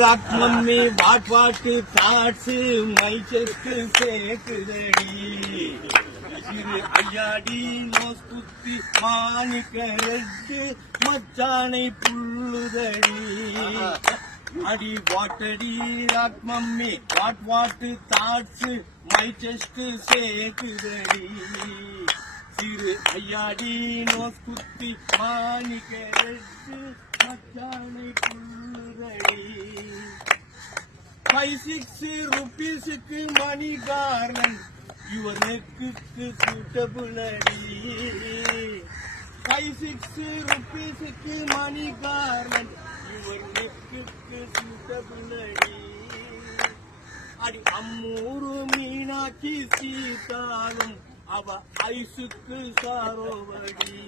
rock mummy வாட்டு Katz my chest சேக்குதடி சிறு ஐயாடி nose குத்தி மாணிக்க ரெட்டு மச்சானை புள்ளுதடி அடி வாட்டடி ராக் மம்மி வாட்டு தாட்சு மை செஸ்ட் சேக்குதடி சிறு ஐயாடி நோஸ் குத்தி மாணிக்க red Machanai புள்ளுதடி 5-6 rupeesக்கு money கார்லன் your நெக்குக்கு suitable அடி 5-6 rupeesக்கு மணி கார்லன் யுவர் நெக்குக்கு சூட்டபுள் அடி அடி அம்மூரு மீனாட்சி சீதாலும் அவ ஐசுக்கு சாரோவடி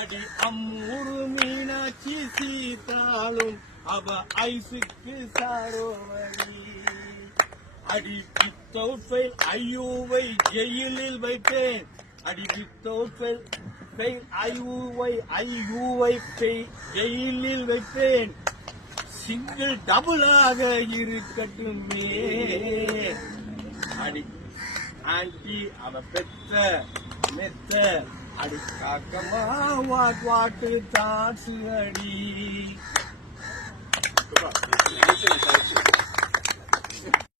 அடி அம்மூரு மீனாட்சி சீதாலும் அவ ஐசுக்கு சாரோவடி அடி வித்தவுட் ஃபெயில் ஐயூவை ஜெயிலில் வைப்பேன் அடி வித்தவுட் ஃபெயில் ஐயூவை ஜெயிலில் வைப்பேன் சிங்கிள் டபுளாக இருக்கட்டுமே அடி ஆன்டி அவ பெத்த மெத்த அடி காக்கமா வாட்டு தாட்சு அடி